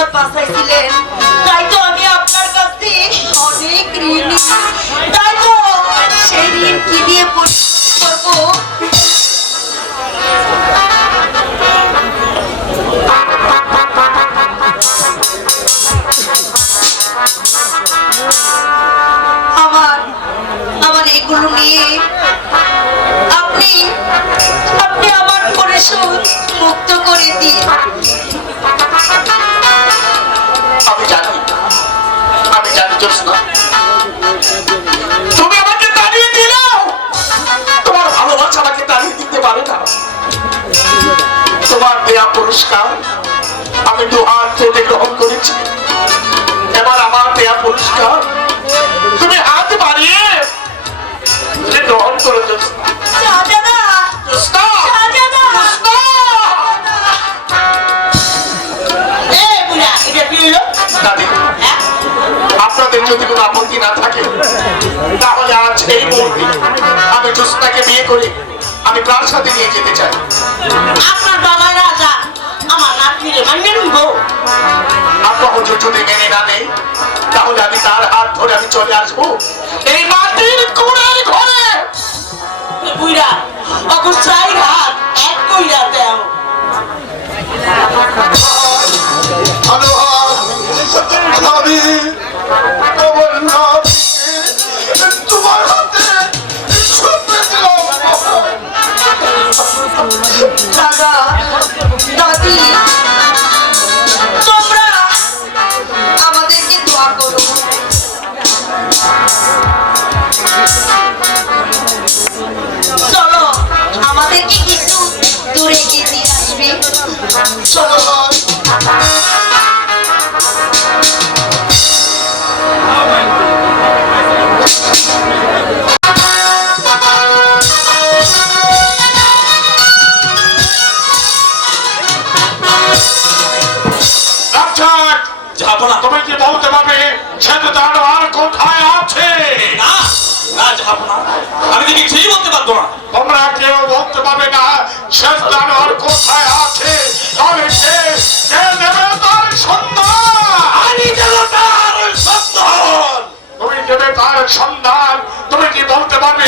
আমার বাঁচাইছিলেন, তাই তো আমি আপনার কাছে অনেক ঋণী। তাই তো সেই ঋণ কি দিয়ে পরিশোধ করবো? আমার এগুলো নিয়ে আপনি আপনি আমার পরিশোধ মুক্ত করে দিন। আমি জানি জোৎস্না, তুমি আমাকে তাড়িয়ে দিলেও তোমার ভালোবাসা আমাকে তাড়িয়ে দিতে পারে না। তোমার দেয়া পুরস্কার আমি দু হাত পেতে গ্রহণ করেছি। এবার আমার দেয়া পুরস্কার তুমি হাত বাড়িয়ে গ্রহণ করে জোৎস্না। আপনাদের যদি কোনো আপত্তি না থাকে তাহলে আজ এই মুহূর্তে আমি জোৎস্নাকে বিয়ে করে আমি প্রাণ সাথে নিয়ে যেতে চাই। আপনার বাবার রাজা আমার নাতনিরে মানিয়ে নিব। আপনার হুজুর যদি মেনে না নেই তাহলে আমি তার হাত ধরে আমি চলে আসবো এই মাটির কুড়ের ঘরে। বুইরা অবশ্যই হাত এক কইরা দেও। আমি তোমার হাতে দাদা দাদি তোমরা আমাদেরকে দোয়া করো। চলো আমাদেরকে কিছু দূরে গিয়ে দিয়ে আসবে। চলো তুমি কি বলতে পারবে আর কোথায় আছে? আমি তো কিছুই বলতে পারবো না। তোমরা কেউ বলতে পারবে না আর কোথায় আছে? তবে সে দেবে তার সন্ধান। আমি দেব তার সন্ধান। তুমি দেবে তার সন্ধান। তুমি কি বলতে পারবে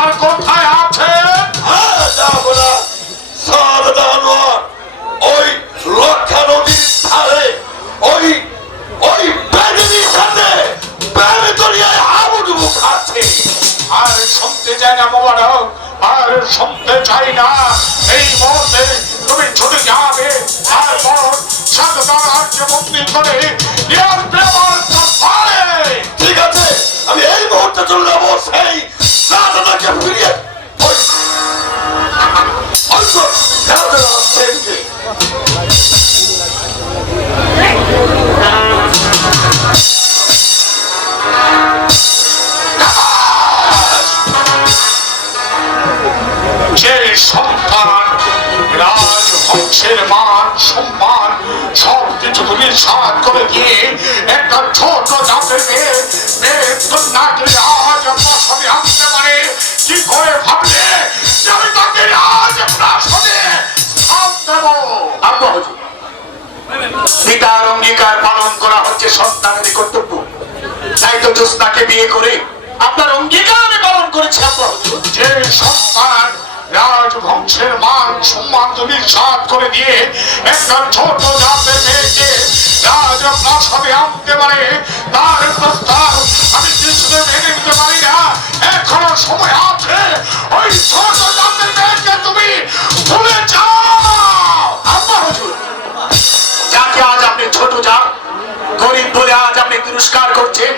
আর কোথায় আছে? যাবো না ওই লক্ষা নদীর ধারে ওই ওই বেদিনীর সাথে বেড়ে দরিয়ায় হাবুডুবু খাচ্ছে। আর শুনতে চাই না মোবারক, আর শুনতে চাই না। এই মুহূর্তে তুমি ছুটে যাবে তারপর সাধনাকে বন্দি করে ঠিক আছে, আমি এই মুহূর্তে চলে যাবো সেই সাধনাকে ফিরিয়ে যে সন্তান রাজবংশের মান সম্মান সবকিছু সাত করে দিয়ে একটা ছোট জাতের কন্যাকে আজ প্রাসাদে আনতে পারে, কি করে ভাবলে যে আমি তাকে আজ প্রাসাদে স্থান দেব? পিতার অঙ্গীকার পালন করা হচ্ছে সন্তানের কর্তব্য। তাই তো জোৎস্নাকে বিয়ে করে আপনার অঙ্গীকার আমি পালন করেছি। যে সন্তান রাজবংশের মান সম্মান নিঃস্বাদ করে দিয়ে একটা ছোট জাতের মেয়েকে রাজপ্রাসাদে আনতে পারে, তার প্রস্তাব আমি কিছুতে মেনে নিতে পারি না। এখনো সময় আছে, ওই ছোট জাতের মেয়েকে তুমি ভুলে যাও। যাকে আজ আপনি ছোট জাত গরিব বলে আজ আপনি তিরস্কার করছেন,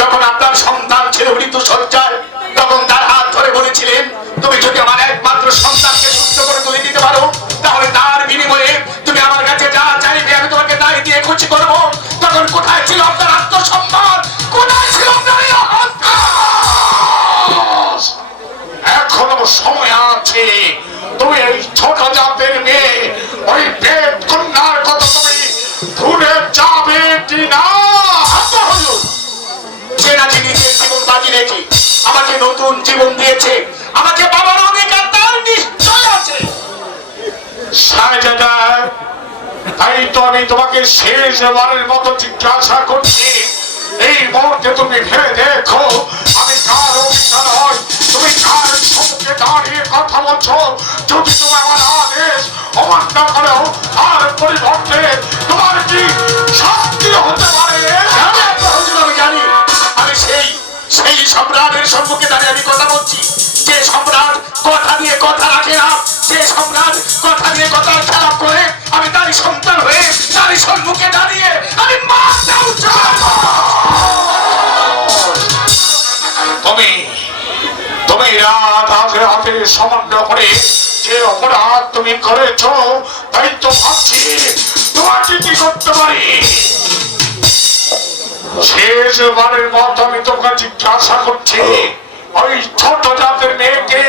যখন আপনার সন্তান ছিল মৃত্যু সজ্জায় তখন তার হাত ধরে বলেছিলেন তুমি যদি আমার একমাত্র সন্তানকে সুস্থ করে তুলে দিতে পারো তাহলে তার বিনিময়ে তুমি আমার কাছে যা চাইবে আমি তোমাকে তাই দিয়ে খুশি করবো। তখন কোথায় ছিল আপনার আত্মসম্মান? কোথায় ছিল আপনার অহংকার? এখনো সময় আছে, তুমি এই ছোট জাতের মেয়ে ওই পেট কন্যার কথা তুমি ভুলে যাবে কিনা? সে নাকি নিজের জীবন বাজি রেখে আমাকে নতুন জীবন দিয়েছে, আমাকে বাবার অধিকার তার নিশ্চয় আছে। তাই তাই তো আমি তোমাকে শেষবারের মতো জিজ্ঞাসা করছি, এই মুহূর্তে তুমি ভেবে দেখো আমি কার অভিজ্ঞতা নয়, তুমি কার সম্মুখে দাঁড়িয়ে কথা বলছো। যদি তুমি আমার আদেশ অমান্য করো তার পরিবর্তে তোমার কি শাস্তি হতে পারে? আমি জানি আমি সেই সম্রাটের সম্মুখে দাঁড়িয়ে আমি কথা বলছি, যে সম্রাট কথা দিয়ে কথা রাখে না, যে সম্রাট কথা দিয়ে কথা খেলাপ করে। আমি তারই সন্তান হয়ে তারই সম্মুখে দাঁড়িয়ে আমি তুমি রাত হাতে হাতে সমন্বয় করে যে অপরাধ তুমি করেছো, তাই তো ভাবছি তোমাকে কি করতে পারি। শেষবারের মতো আমি তোকে জিজ্ঞাসা করছি, ওই ছোট জাতের মেয়েকে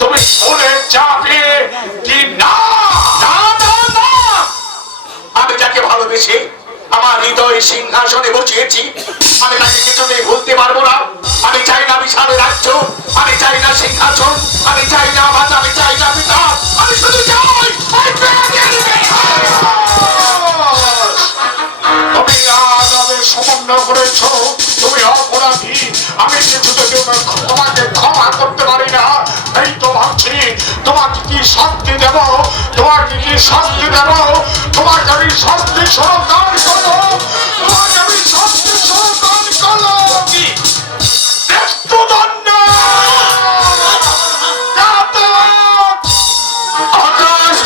তুমি ভুলে যাবে কি না? আমি যাকে ভালোবেসে আমার হৃদয় সিংহাসনে বসিয়েছি, আমি তাকে কিছুতেই ভুলতে পারবো না। আমি চাই না বিশাল রাজ্য, আমি চাই না সিংহাসন, আমি চাই না আবাদ, আমি চাই না পিতা, আমি শুধু চাই তুমি আজ আমাদের সমন্বয় করেছো, তুমি অপরাধী। আমি কিছুতে তোমাকে ক্ষমা করতে পারি না। এই তো ভাবছি তোমাকে কি শাস্তি দেব, তোমাকে কি শাস্তি দেব, তোমাকে আমি শাস্তি সরকার করবো, তোমাকে আমি শাস্তি সরকার করবো। কি মৃত্যুদণ্ড, আকাশ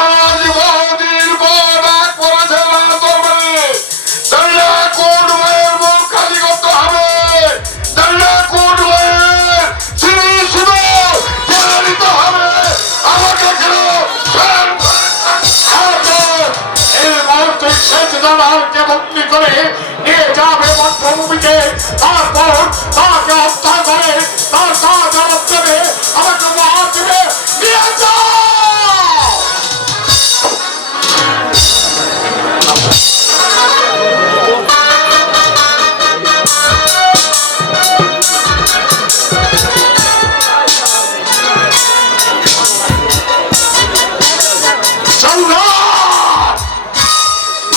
আজ বহুদিন পর এক পড়েছে দল্লা কোট বইয়ের মুখ খালি করতে হবে, দল্লা কোট বইয়ের শ্রী শুভ জেনে নিতে হবে। আমাকে কেন এই মুহূর্তে শেষ দালালকে বন্দি করে নিয়ে যাবে বনভূমিতে, তারপর তাকে হত্যা করে তার কাজ আরোপ করে আমাকে মার দিবে। নিয়ে যাও।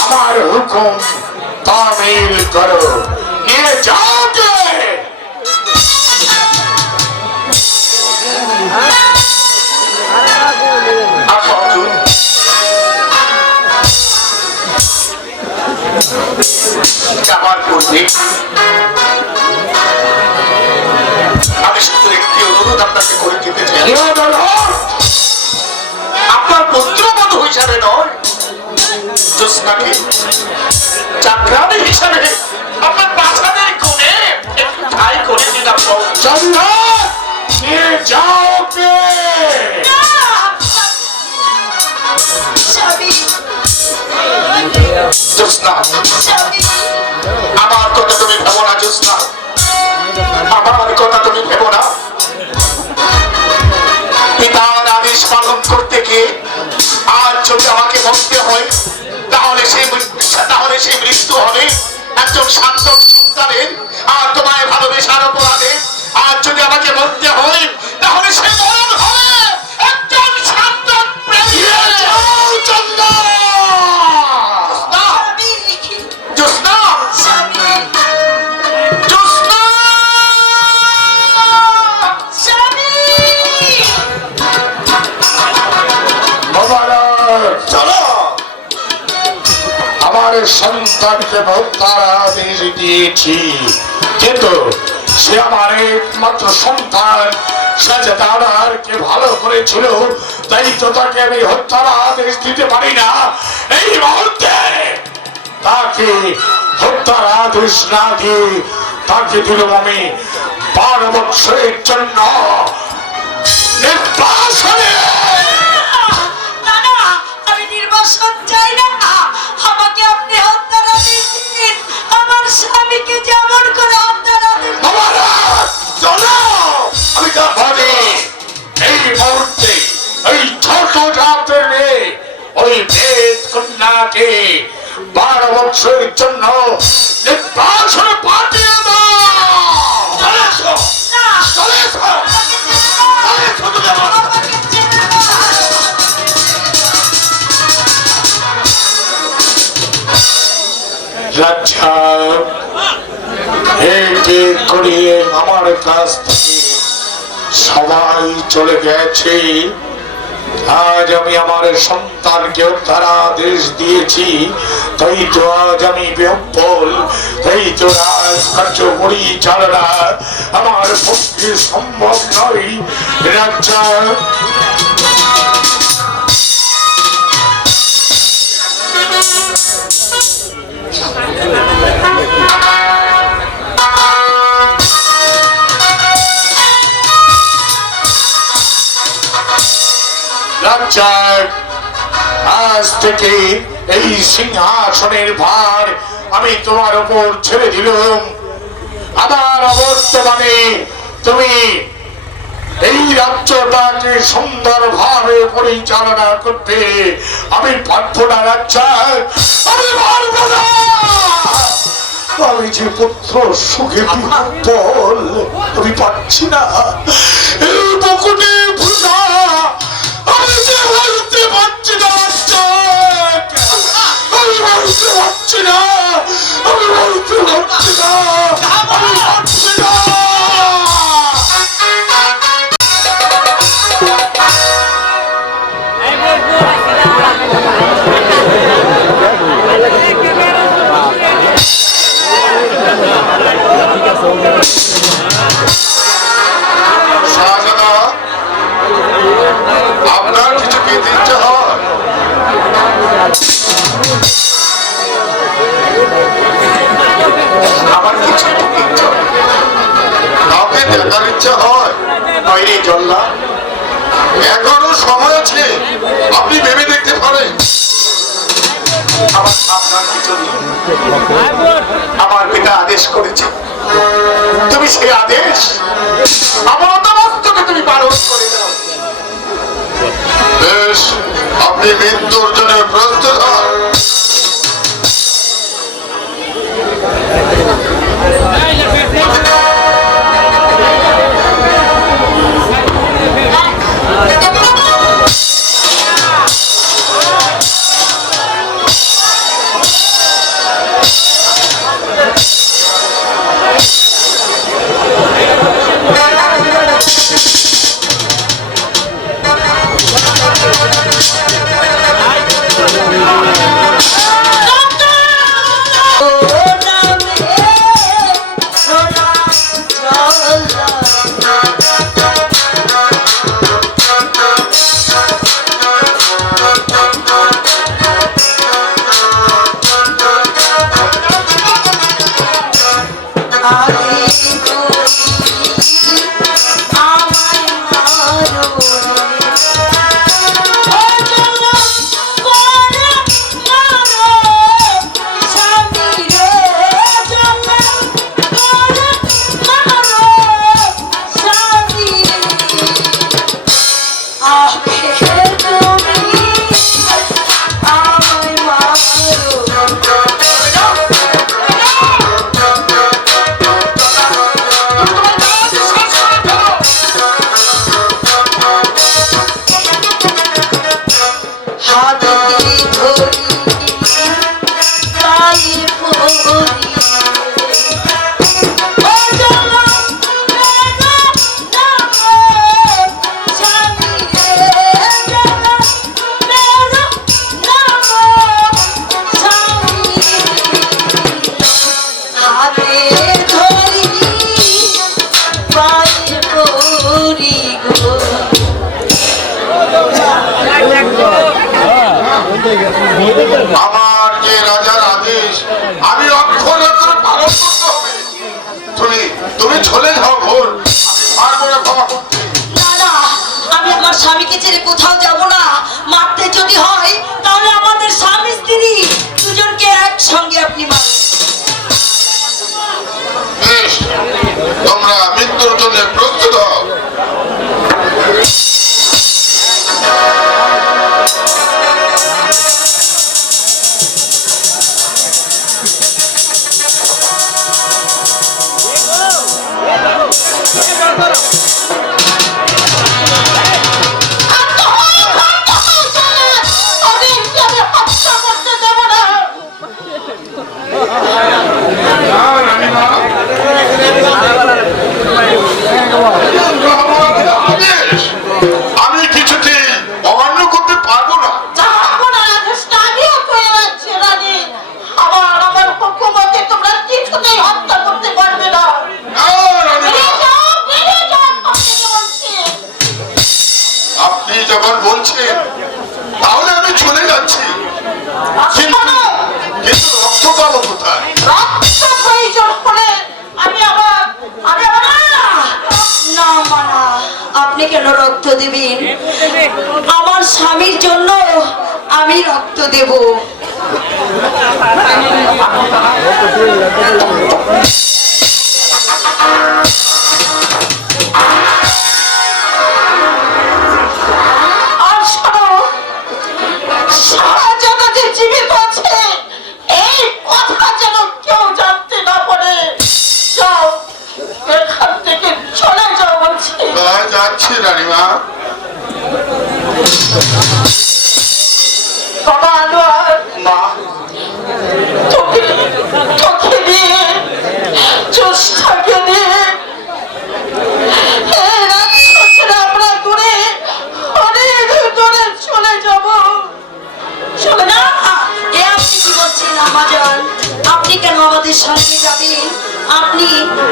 আমার হুকুম তামিল করো, নিয়ে যাও। যাবার পূর্বে আমি শুধু একটি অনুরোধ আপনাকে করে দিতে চাই। আপনার পুত্রবধূ হিসাবে নয়, জ্যোৎস্নাকে চাকরানি হিসাবে আপনার প্রাসাদের কোণে একটু ঠাঁই করে দিলাম। নিয়ে যাও। জ্যোৎস্না, আমার কথা তুমি ভেবো না। জ্যোৎস্না, আমার কথা তুমি ভেবো না। পিতার আদেশ পালন করতে গিয়ে আজ যদি আমাকে মরতে হয়, তাহলে সেই মৃত্যু হবে একজন শান্তক সন্তানের। আর তোমায় ভালোবেসার অপরাধে আজ যদি আমাকে মরতে হয়, তাহলে সে মরণ হবে একজন শান্তক প্রেমী। আমার সন্তানকে হত্যার আদেশ দিয়েছি, কিন্তু সে আমার একমাত্র সন্তান, সে যে দাদারকে ভালো করেছিল, তাই তো তাকে আমি হত্যার আদেশ দিতে পারি না। এই মুহূর্তে তাকে হত্যার আদেশ না দিয়ে তাকে দিলাম আমি 12 বছরের জন্য নির্বাসনে। আমি নির্বাসন চাই না, আমাকে আপনি হত্যার আদেশ দিন। আমার স্বামীকে যেমন করে হত্যার আদেশ আমি এই মুহূর্তে এই ছোট জাতের মেয়ে ওই বেদ কন্যাকে 12 বছরের জন্য নির্বাসনে পাঠিয়ে দাও। জড়িয়ে আমার কাছ থেকে সবাই চলে গেছে। আজ আমি আমার সন্তানকে উদ্ধার আদেশ দিয়েছি, তাই তো আজ আমি বিহ্বল, তাই তো রাজকার্য পরিচালনা আমার পক্ষে সম্ভব নয়। রাজা রাজ্জাক, আজ থেকে এই সিংহাসনের ভার আমি তোমার উপর ছেড়ে দিলাম। আমার অবর্তমানে তুমি এই রাজ্যটাকে সুন্দরভাবে পরিচালনা করতে আমি পারবো না রাজ্জাক, আমি পারবো না। আমি যে পুত্র সুখে বিহ্বল, আমি পাচ্ছি না। এই বকুটে পূজা আমি যে বলতে পারছি না রাজ্জাক, আমি বলতে পারছি না, আমি বলতে পারছি না, আমি পারছি না। শাহজাদা, আপনার কিছু খেতে ইচ্ছে হয়? আমার কিছু খেতে ইচ্ছে হয়, কাউকে দেখার ইচ্ছা হয়? বাইরে জল্লা, এখনো সময় আছে, আপনি ভেবে দেখতে পারেন। আমার আপনার কিছু নেই, আমার পিতা আদেশ করেছে, তুমি সেই আদেশ আমার মস্তকে তুমি পালন করে দাও। বেশ, আপনি মৃত্যুর জন্য প্রস্তুত হন। আমার যে রাজার আদেশ আমি অক্ষরে অক্ষরে পালন করতে হবে। তুমি চলে যাও ঘোর, আর করে ক্ষমা করতে। না না, আমি আমার স্বামীকে ছেড়ে কোথাও যাব না। মারতে যদি হয় তাহলে আমাদের স্বামী স্ত্রী দুজনকে একসঙ্গে আপনি মারুন। বেশ, তোমরা মৃত্যুর জন্য প্রস্তুত হও। না, রানীমা, যখন বলছেন তাহলে আমি চলে যাচ্ছি, শোনো, কিন্তু রক্ত পাবো কোথায়? রক্ত প্রয়োজন হলে আমি আবার না মানা, আপনি কেন রক্ত দিবেন? আমার স্বামীর জন্য আমি রক্ত দেব। আর শোনো, সারা জগতে জীবিত আছে এই কথা যেন কেউ জানতে না পারে। যাও, এখান থেকে চলে যাও বলছি। যাচ্ছি রানীমা। বাবা আনোয়ার, মা, তোকে দিয়ে চোষটাকে দিয়ে এই রাক্ষসের আমরা করে অনেক দূরে চলে যাব। চলে না, এ আপনি কি বলছেন আমাজন? আপনি কেন আমাদের সঙ্গে যাবেন?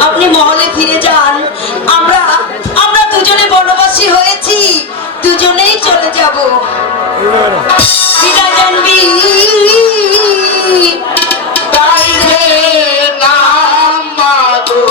আপনি মহলে ফিরে যান। আমরা দুজনে বনবাসী হয়েছি, দুজনেই চলে যাব। বিদায় জানবি তাইরে নাম মাগো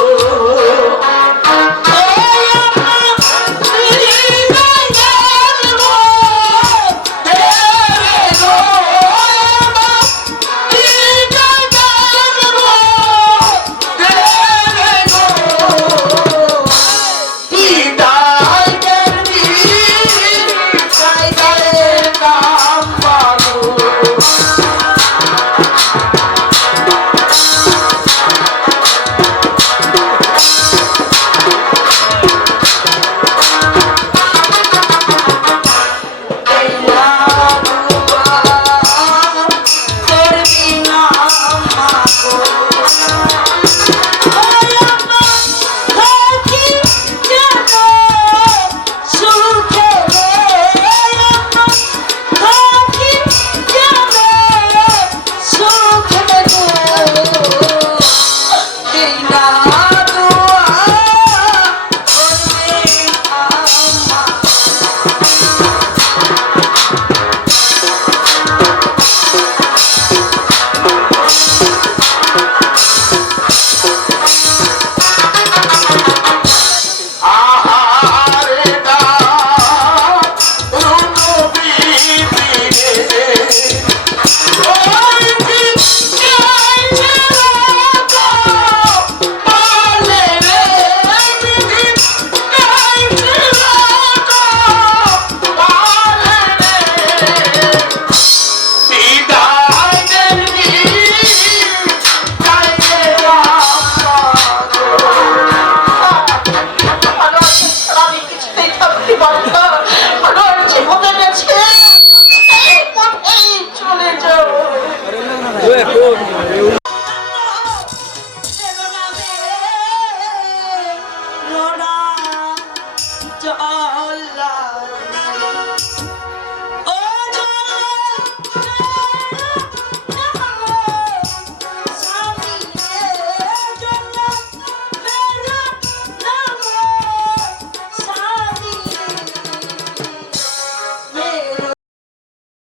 চলে যাও।